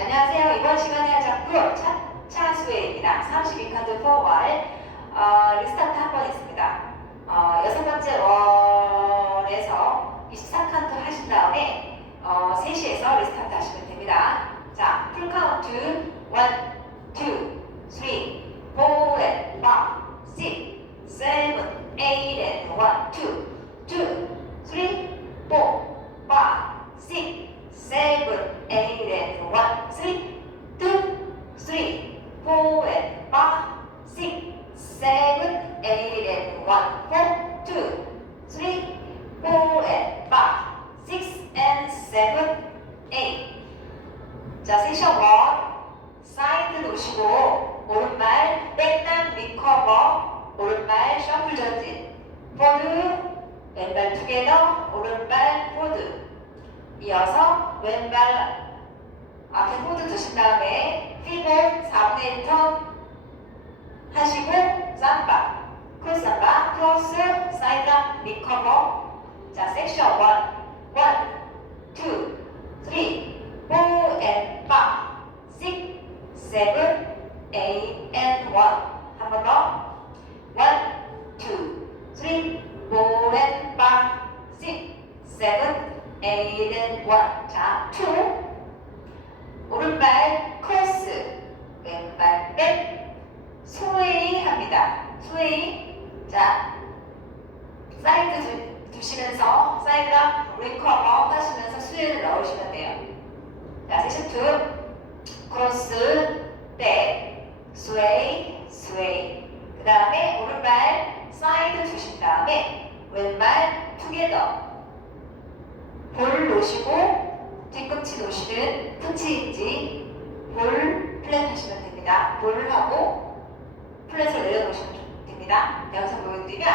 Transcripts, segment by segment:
안녕하세요. 이번 시간에 할 작품 차차수혜입니다. 32칸드 4월 어, 리스타트 한 번 있습니다. 어, 여섯 번째 월에서 24칸드 하신 다음에 어, 3시에서 리스타트 하시면 됩니다. 자, 풀 카운트 1, 2, 3, 4, and 5, 6, 7, 8, and 1, 2, 2, 3, 4, 5, 6, seven, eight, and one, three, two, three, four, and five, six, seven, eight, and one, four, two, three, four, and five, six, and seven, eight. 자, 섹션 원. 사이드 놓으시고 오른발 백남 리커버 오른발 셔플 전진 포드 왼발 투게더 오른발 포드 이어서 왼발 앞에 포드 두신 다음에 휘볼 4분의 1 턴 하시고 쌈바 크로스 쌈바 크로스 사이드랑 리커버. 자 섹션 1 1 2 3 4 and 5 6 7 8 and 1 한 번 더 1 2 3 4 and 5 6 7 8 and 1 자, 2 오른발 크로스 왼발 백 스웨이 합니다. 스웨이 자 사이드 두, 두시면서 사이드랑 리커버 하시면서 스웨이를 넣으시면 돼요. 자 세션 2 크로스 백 스웨이 스웨이 그 다음에 오른발 사이드 두신 다음에 왼발 투게더 볼 놓으시고 뒤꿈치 놓으시는 푸치인지 볼 플랫 하시면 됩니다. 볼을 하고 플랫을 내려놓으시면 됩니다. 영상 보여드리면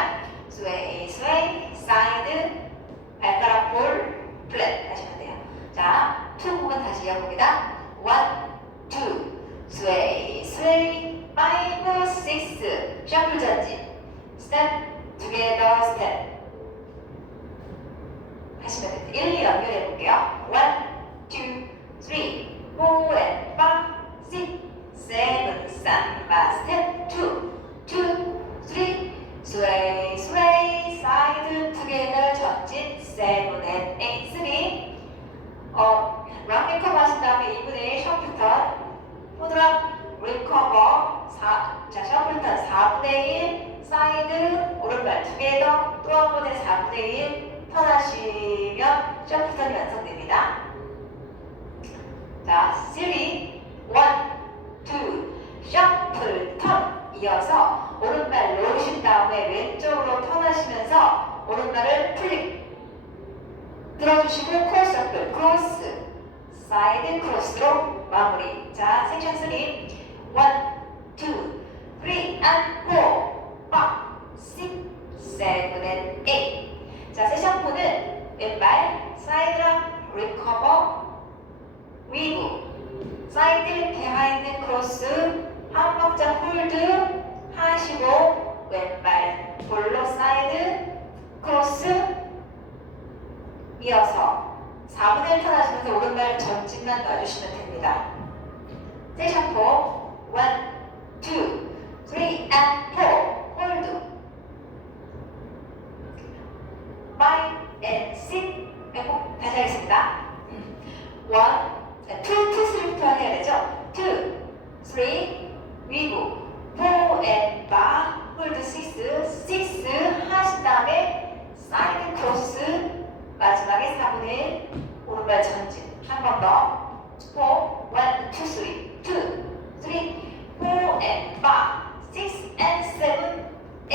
스웨이 사이드 발가락 볼 플랫 하시면 돼요. 자, 투 부분 다시 이어봅니다. 원, 투, 스웨이 스웨이 파이브, 식스 셔플 전진 스텝 투게더 스텝 하시면 됩니다. 1, 2 연결해 볼게요. 1, 2, 3, 4, and 5, 6, 7, 삼바 스텝 2, 2, 3, 스웨이 스웨이 사이드 투게더 전진 7 and 8, 3 어, 락 리커버 하신 다음에 2분의 1 셔플턴 포드락 리커버 4, 자 셔플턴 4분의 1 사이드 오른발 투게더 또 한 번에 4분의 1 턴하시면 셔플턴이 완성됩니다. 자, 3, 1, 2, 셔플 턴. 이어서 오른발 놓으신 다음에 왼쪽으로 턴하시면서 오른발을 플립. 들어주시고 크로스 셔플 크로스. 사이드 크로스로 마무리. 자, 섹션 3 1, 2, 3, and 4, 5, 6, 7, and 8 자, 세션포는 왼발 사이드랑 리커버 위브 비하인드 크로스 한 박자 홀드 하시고 왼발 볼로 사이드 크로스 이어서 4분의 1 턴 하시면서 오른발 전진만 놔주시면 됩니다. 세션 4 1, 2, 3 and 4 홀드 5 and 6 빼고 다시 하겠습니다. 1, 2, 2, 3부터 해야 되죠? 2, 3, 위고 4 and 5, 홀드 6, 6 하신 다음에 사이드 크로스 마지막에 4분의 1 오른발 전진 한 번 더 4, 1, 2, 3, 2, 3, 4 and 5, 6 and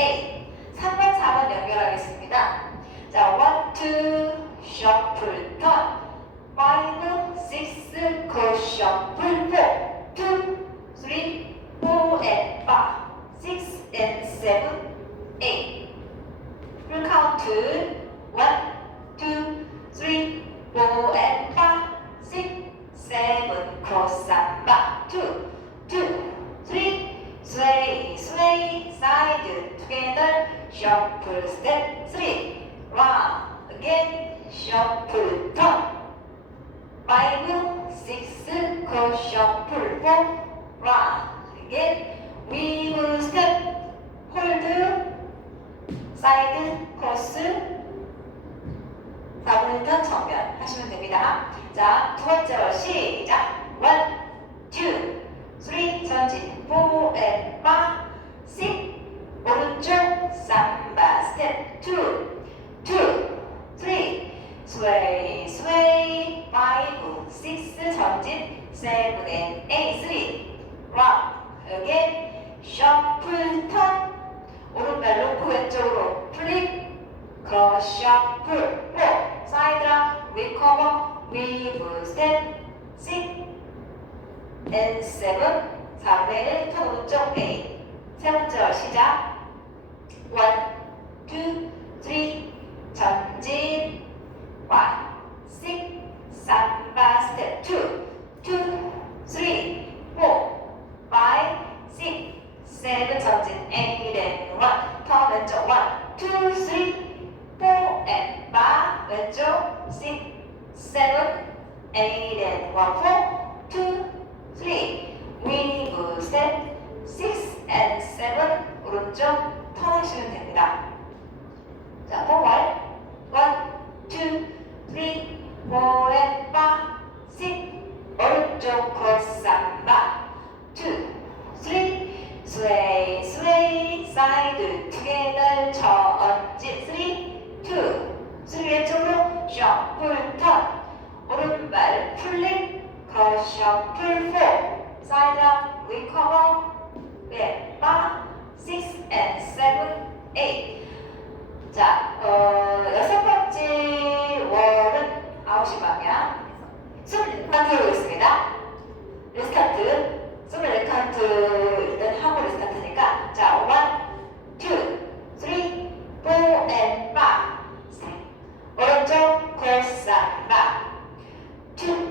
7, 8 3번, 4번 연결하겠습니다. 자, 1, 2, 셔플 턴. 5, 6, 크로스 셔플 4, 2, 3, 4 and 5, 6 and 7, 8풀 카운트. 1, 5, 6, caution, pull forward, run. Again, we will step, hold, side, cross, 다분턴 정면 하시면 됩니다. 자, 두 번째로 시작! 원! 러시아 풀, 포, 사이드라, 리커버, 위브, 스텝, 식, 엔 세븐, 4분의 1, 1500.8 세 번째 시작. 원, 투, seven, eight, and one, four, two, three. We move step six and seven. 오른쪽 턴하시면 됩니다. 자, forward. One, two, three, four, and five, six. 오른쪽 크로스. and 바 오른쪽 골사 바 two